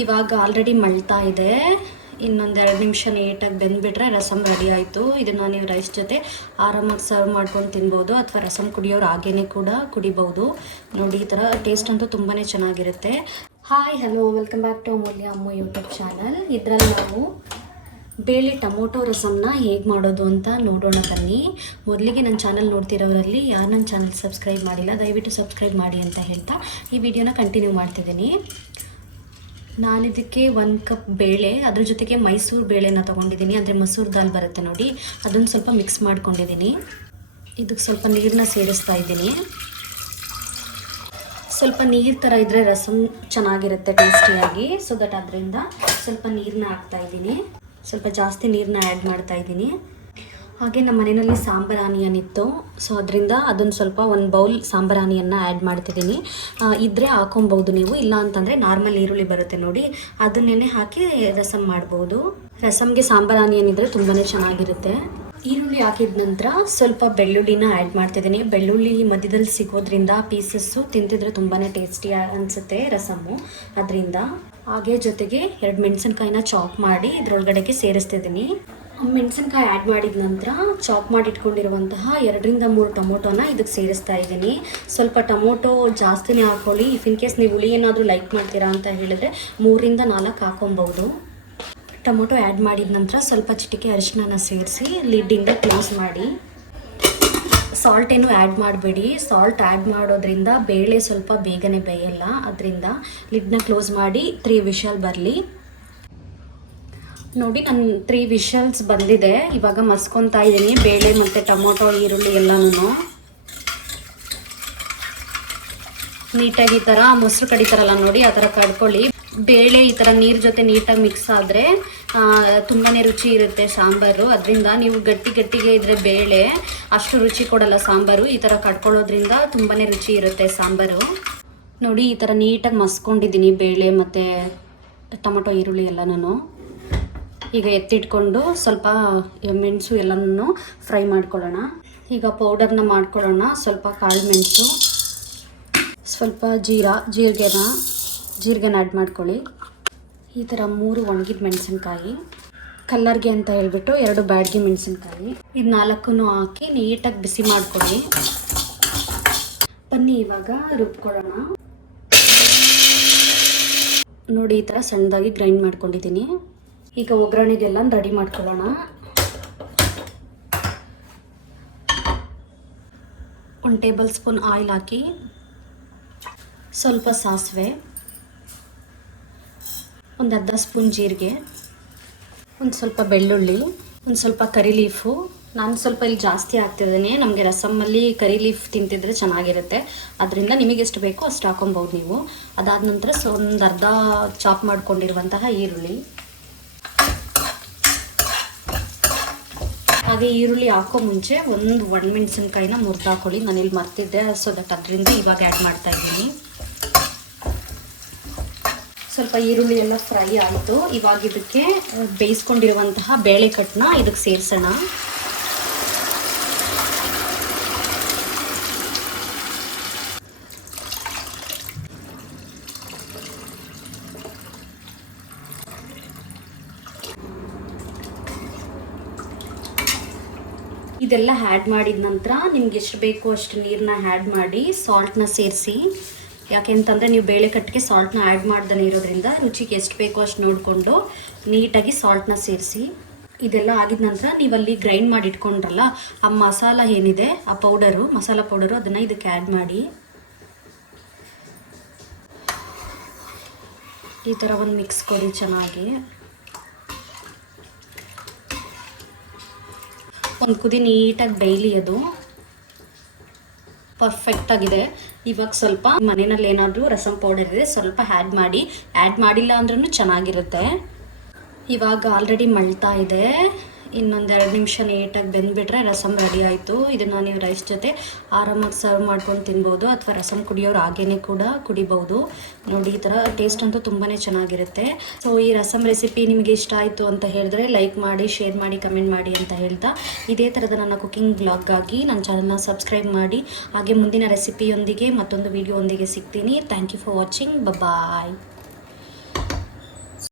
ಇವಾಗ ಆಲ್ರೆಡಿ ಮಳ್ತಾ ಇದೆ. ಇನ್ನೊಂದು 2 ನಿಮಿಷ ನೀಟಾಗಿ ಬೆಂದ್ಬಿಟ್ರೆ ರಸಮ್ ರೆಡಿ ಆಯಿತು. ಇದನ್ನು ನೀವು ರೈಸ್ ಜೊತೆ ಆರಾಮಾಗಿ ಸರ್ವ್ ಮಾಡ್ಕೊಂಡು ತಿನ್ಬೋದು, ಅಥವಾ ರಸಮ್ ಕುಡಿಯೋರು ಹಾಗೇ ಕೂಡ ಕುಡಿಬೋದು. ನೋಡಿ, ಈ ಥರ ಟೇಸ್ಟ್ ಅಂತೂ ತುಂಬಾ ಚೆನ್ನಾಗಿರುತ್ತೆ. Hi, hello, welcome back to Amulya Ammu YouTube channel. ಇದರಲ್ಲಿ ನಾವು ಬೇಳೆ ಟೊಮೊಟೊ ರಸಮ್ನ ಹೇಗೆ ಮಾಡೋದು ಅಂತ ನೋಡೋಣ ಬನ್ನಿ. ಮೊದಲಿಗೆ ನನ್ನ ಚಾನಲ್ ನೋಡ್ತಿರೋರಲ್ಲಿ ಯಾರು ನನ್ನ ಚಾನಲ್ ಸಬ್ಸ್ಕ್ರೈಬ್ ಮಾಡಿಲ್ಲ, ದಯವಿಟ್ಟು ಸಬ್ಸ್ಕ್ರೈಬ್ ಮಾಡಿ ಅಂತ ಹೇಳ್ತಾ ಈ ವಿಡಿಯೋನ ಕಂಟಿನ್ಯೂ ಮಾಡ್ತಿದ್ದೀನಿ. ನಾನಿದಕ್ಕೆ 1 ಕಪ್ ಬೇಳೆ, ಅದ್ರ ಜೊತೆಗೆ ಮೈಸೂರು ಬೇಳೆನ ತೊಗೊಂಡಿದ್ದೀನಿ, ಅಂದರೆ ಮಸೂರು ದಾಲ್ ಬರುತ್ತೆ ನೋಡಿ, ಅದನ್ನು ಸ್ವಲ್ಪ ಮಿಕ್ಸ್ ಮಾಡ್ಕೊಂಡಿದ್ದೀನಿ. ಇದಕ್ಕೆ ಸ್ವಲ್ಪ ನೀರನ್ನ ಸೇರಿಸ್ತಾ ಇದ್ದೀನಿ. ಸ್ವಲ್ಪ ನೀರು ಥರ ಇದ್ದರೆ ರಸಮ್ ಚೆನ್ನಾಗಿರುತ್ತೆ ಟೇಸ್ಟಿಯಾಗಿ. ಸೊ ದಟ್ ಅದರಿಂದ ಸ್ವಲ್ಪ ನೀರನ್ನ ಹಾಕ್ತಾಯಿದ್ದೀನಿ, ಸ್ವಲ್ಪ ಜಾಸ್ತಿ ನೀರನ್ನ ಆ್ಯಡ್ ಮಾಡ್ತಾಯಿದ್ದೀನಿ. ಹಾಗೆ ನಮ್ಮ ಮನೆಯಲ್ಲಿ ಸಾಂಬಾರು ಆನಿಯನ್ ಇತ್ತು, ಸೊ ಅದರಿಂದ ಅದನ್ನು ಸ್ವಲ್ಪ 1 ಬೌಲ್ ಸಾಂಬಾರು ಆನಿಯನ್ನ ಆ್ಯಡ್ ಮಾಡ್ತಿದ್ದೀನಿ. ಇದ್ದರೆ ಹಾಕೊಬೋದು ನೀವು, ಇಲ್ಲ ಅಂತಂದರೆ ನಾರ್ಮಲ್ ಈರುಳ್ಳಿ ಬರುತ್ತೆ ನೋಡಿ, ಅದನ್ನೇ ಹಾಕಿ ರಸಮ್ ಮಾಡ್ಬೋದು. ರಸಮ್ಗೆ ಸಾಂಬಾರು ಆನಿಯನ್ ಇದ್ದರೆ ತುಂಬಾ ಚೆನ್ನಾಗಿರುತ್ತೆ. ಈರುಳ್ಳಿ ಹಾಕಿದ ನಂತರ ಸ್ವಲ್ಪ ಬೆಳ್ಳುಳ್ಳಿನ ಆ್ಯಡ್ ಮಾಡ್ತಿದ್ದೀನಿ. ಬೆಳ್ಳುಳ್ಳಿ ಮಧ್ಯದಲ್ಲಿ ಸಿಗೋದ್ರಿಂದ ಪೀಸಸ್ಸು ತಿಂತಿದ್ರೆ ತುಂಬಾ ಟೇಸ್ಟಿ ಅನಿಸುತ್ತೆ ರಸಮ್ಮು, ಅದರಿಂದ. ಹಾಗೆ ಜೊತೆಗೆ 2 ಮೆಣಸಿನ್ಕಾಯಿನ ಚಾಪ್ ಮಾಡಿ ಇದರೊಳಗಡೆಗೆ ಸೇರಿಸ್ತಿದ್ದೀನಿ. ಮೆಣಸಿನ್ಕಾಯಿ ಆ್ಯಡ್ ಮಾಡಿದ ನಂತರ ಚಾಪ್ ಮಾಡಿ ಇಟ್ಕೊಂಡಿರುವಂತಹ 2 ರಿಂದ 3 ಟೊಮೊಟೊನ ಇದಕ್ಕೆ ಸೇರಿಸ್ತಾ ಇದ್ದೀನಿ. ಸ್ವಲ್ಪ ಟೊಮೊಟೊ ಜಾಸ್ತಿನೇ ಹಾಕ್ಕೊಳ್ಳಿ. ಇಫ್ ಇನ್ ಕೇಸ್ ನೀವು ಹುಳಿ ಏನಾದರೂ ಲೈಕ್ ಮಾಡ್ತೀರಾ ಅಂತ ಹೇಳಿದ್ರೆ 3 ರಿಂದ 4 ಹಾಕೊಬೋದು. ಟೊಮೊಟೊ ಆ್ಯಡ್ ಮಾಡಿದ ನಂತರ ಸ್ವಲ್ಪ ಚಿಟಿಕೆ ಅರಿಶಿನ ಸೇರಿಸಿ ಲಿಡ್ಡಿಂದ ಕ್ಲೋಸ್ ಮಾಡಿ. ಸಾಲ್ಟ್ ಏನು ಆ್ಯಡ್ ಮಾಡಬೇಡಿ. ಸಾಲ್ಟ್ ಆ್ಯಡ್ ಮಾಡೋದ್ರಿಂದ ಬೇಳೆ ಸ್ವಲ್ಪ ಬೇಗನೆ ಬೇಯಲ್ಲ, ಅದರಿಂದ ಲಿಡ್ನ ಕ್ಲೋಸ್ ಮಾಡಿ 3 ವಿಷಲ್ ಬರಲಿ. ನೋಡಿ, ನನ್ನ 3 ವಿಷಲ್ಸ್ ಬಂದಿದೆ. ಇವಾಗ ಮಸ್ಕೊತಾ ಇದ್ದೀನಿ ಬೇಳೆ ಮತ್ತು ಟೊಮೊಟೊ ಈರುಳ್ಳಿ ಎಲ್ಲನೂ ನೀಟಾಗಿ. ಈ ಥರ ಮೊಸರು ಕಡಿತಾರಲ್ಲ ನೋಡಿ, ಆ ಥರ ಕಡ್ಕೊಳ್ಳಿ. ಬೇಳೆ ಈ ಥರ ನೀರು ಜೊತೆ ನೀಟಾಗಿ ಮಿಕ್ಸ್ ಆದರೆ ತುಂಬಾ ರುಚಿ ಇರುತ್ತೆ ಸಾಂಬಾರು. ಅದರಿಂದ ನೀವು ಗಟ್ಟಿಗೆ ಇದ್ದರೆ ಬೇಳೆ ಅಷ್ಟು ರುಚಿ ಕೊಡಲ್ಲ ಸಾಂಬಾರು. ಈ ಥರ ಕಡ್ಕೊಳ್ಳೋದ್ರಿಂದ ತುಂಬಾ ರುಚಿ ಇರುತ್ತೆ ಸಾಂಬಾರು. ನೋಡಿ, ಈ ಥರ ನೀಟಾಗಿ ಮಸ್ಕೊಂಡಿದ್ದೀನಿ ಬೇಳೆ ಮತ್ತು ಟೊಮೊಟೊ ಈರುಳ್ಳಿ ಎಲ್ಲನೂ. ಈಗ ಎತ್ತಿಟ್ಕೊಂಡು ಸ್ವಲ್ಪ ಮೆಣಸು ಎಲ್ಲನೂ ಫ್ರೈ ಮಾಡ್ಕೊಳ್ಳೋಣ. ಈಗ ಪೌಡರ್ನ ಮಾಡ್ಕೊಳ್ಳೋಣ. ಸ್ವಲ್ಪ ಕಾಳು ಮೆಣಸು, ಸ್ವಲ್ಪ ಜೀರಿಗೆನ ಆ್ಯಡ್ ಮಾಡ್ಕೊಳ್ಳಿ. ಈ ಥರ 3 ಒಣಗಿದ ಮೆಣಸಿನ್ಕಾಯಿ, ಕಲ್ಲರ್ಗೆ ಅಂತ ಹೇಳ್ಬಿಟ್ಟು 2 ಬ್ಯಾಡಗಿ ಮೆಣಸಿನ್ಕಾಯಿ, ಇದು 4 ಹಾಕಿ ನೀಟಾಗಿ ಬಿಸಿ ಮಾಡ್ಕೊಳ್ಳಿ. ಬನ್ನಿ ಇವಾಗ ರುಬ್ಕೊಳ್ಳೋಣ. ನೋಡಿ, ಈ ಥರ ಸಣ್ಣದಾಗಿ ಗ್ರೈಂಡ್ ಮಾಡ್ಕೊಂಡಿದ್ದೀನಿ. ಈಗ ಒಗ್ಗರಣೆಗೆಲ್ಲ ರೆಡಿ ಮಾಡ್ಕೊಳ್ಳೋಣ. 1 ಟೇಬಲ್ ಸ್ಪೂನ್ ಆಯಿಲ್ ಹಾಕಿ, ಸ್ವಲ್ಪ ಸಾಸಿವೆ, ಒಂದು ಅರ್ಧ ಸ್ಪೂನ್ ಜೀರಿಗೆ, ಒಂದು ಸ್ವಲ್ಪ ಬೆಳ್ಳುಳ್ಳಿ, ಒಂದು ಸ್ವಲ್ಪ ಕರಿ ಲೀಫು. ನಾನು ಸ್ವಲ್ಪ ಇಲ್ಲಿ ಜಾಸ್ತಿ ಹಾಕ್ತಿದ್ದೀನಿ. ನಮಗೆ ರಸಮ್ಮಲ್ಲಿ ಕರಿ ಲೀಫ್ ತಿಂತಿದ್ರೆ ಚೆನ್ನಾಗಿರುತ್ತೆ, ಅದರಿಂದ ನಿಮಗೆ ಎಷ್ಟು ಬೇಕೋ ಅಷ್ಟು ಹಾಕೊಬೋದು ನೀವು. ಅದಾದ ನಂತರ ಒಂದು ಅರ್ಧ ಚಾಪ್ ಮಾಡ್ಕೊಂಡಿರುವಂತಹ ಈರುಳ್ಳಿ. ಹಾಗೆ ಈರುಳ್ಳಿ ಹಾಕೋ ಮುಂಚೆ ಒಂದು ಒಣಮೆಣಸಿನ್ಕಾಯಿನ ಮುರಿದು ಹಾಕೊಳ್ಳಿ. ನಾನಿಲ್ಲಿ ಮರ್ತಿದ್ದೆ, ಸೊ ದಟ್ ಅದರಿಂದ ಇವಾಗ ಆ್ಯಡ್ ಮಾಡ್ತಾ ಇದ್ದೀನಿ. ಸ್ವಲ್ಪ ಈರುಳ್ಳಿ ಎಲ್ಲ ಫ್ರೈ ಆಯಿತು. ಇವಾಗ ಇದಕ್ಕೆ ಬೇಯಿಸ್ಕೊಂಡಿರುವಂತಹ ಬೇಳೆಕಟ್ಟನ್ನ ಇದಕ್ಕೆ ಸೇರಿಸೋಣ. ಇದೆಲ್ಲ ಆ್ಯಡ್ ಮಾಡಿದ ನಂತರ ನಿಮ್ಗೆ ಎಷ್ಟು ಬೇಕೋ ಅಷ್ಟು ನೀರನ್ನ ಆ್ಯಡ್ ಮಾಡಿ ಸಾಲ್ಟ್ನ ಸೇರಿಸಿ. ಯಾಕೆಂತಂದರೆ ನೀವು ಬೇಳೆ ಕಟ್ಟಿಗೆ ಸಾಲ್ಟ್ನ ಆ್ಯಡ್ ಮಾಡ್ದೇ ಇರೋದ್ರಿಂದ ರುಚಿಗೆ ಎಷ್ಟು ಬೇಕೋ ಅಷ್ಟು ನೋಡಿಕೊಂಡು ನೀಟಾಗಿ ಸಾಲ್ಟ್ನ ಸೇರಿಸಿ. ಇದೆಲ್ಲ ಆಗಿದ ನಂತರ ನೀವಲ್ಲಿ ಗ್ರೈಂಡ್ ಮಾಡಿ ಇಟ್ಕೊಂಡ್ರಲ್ಲ ಆ ಮಸಾಲ ಏನಿದೆ, ಆ ಮಸಾಲ ಪೌಡರು ಅದನ್ನು ಇದಕ್ಕೆ ಆ್ಯಡ್ ಮಾಡಿ. ಈ ಥರ ಒಂದು ಮಿಕ್ಸ್ ಕೊಡಿ ಚೆನ್ನಾಗಿ. ಒಂದು ಕುದಿ ನೀಟಾಗಿ ಬೇಯಲಿ, ಅದು ಪರ್ಫೆಕ್ಟಾಗಿದೆ. ಇವಾಗ ಸ್ವಲ್ಪ ಮನೆಯಲ್ಲಿ ಏನಾದರೂ ರಸಮ್ ಪೌಡರ್ ಇದೆ ಸ್ವಲ್ಪ ಆ್ಯಡ್ ಮಾಡಿಲ್ಲ ಅಂದ್ರೂ ಚೆನ್ನಾಗಿರುತ್ತೆ. ಇವಾಗ ಆಲ್ರೆಡಿ ಮಳ್ತಾ ಇದೆ. ಇನ್ನೊಂದು 2 ನಿಮಿಷ ನೀಟಾಗಿ ಬೆಂದ್ಬಿಟ್ರೆ ರಸಮ್ ರೆಡಿ ಆಯಿತು. ಇದನ್ನು ನೀವು ರೈಸ್ ಜೊತೆ ಆರಾಮಾಗಿ ಸರ್ವ್ ಮಾಡ್ಕೊಂಡು ತಿನ್ಬೋದು, ಅಥವಾ ರಸಮ್ ಕುಡಿಯೋರು ಹಾಗೇ ಕೂಡ ಕುಡಿಬೋದು. ನೋಡಿ, ಈ ಥರ ಟೇಸ್ಟ್ ಅಂತೂ ತುಂಬಾ ಚೆನ್ನಾಗಿರುತ್ತೆ. ಸೊ ಈ ರಸಮ್ ರೆಸಿಪಿ ನಿಮಗೆ ಇಷ್ಟ ಆಯಿತು ಅಂತ ಹೇಳಿದ್ರೆ ಲೈಕ್ ಮಾಡಿ, ಶೇರ್ ಮಾಡಿ, ಕಮೆಂಟ್ ಮಾಡಿ ಅಂತ ಹೇಳ್ತಾ ಇದೇ ಥರದ ನನ್ನ ಕುಕಿಂಗ್ ಬ್ಲಾಗ್ಗಾಗಿ ನನ್ನ ಚಾನಲ್ನ ಸಬ್ಸ್ಕ್ರೈಬ್ ಮಾಡಿ. ಹಾಗೆ ಮುಂದಿನ ರೆಸಿಪಿಯೊಂದಿಗೆ ಮತ್ತೊಂದು ವಿಡಿಯೋ ಒಂದಿಗೆ ಸಿಗ್ತೀನಿ. Thank you for watching. Bye.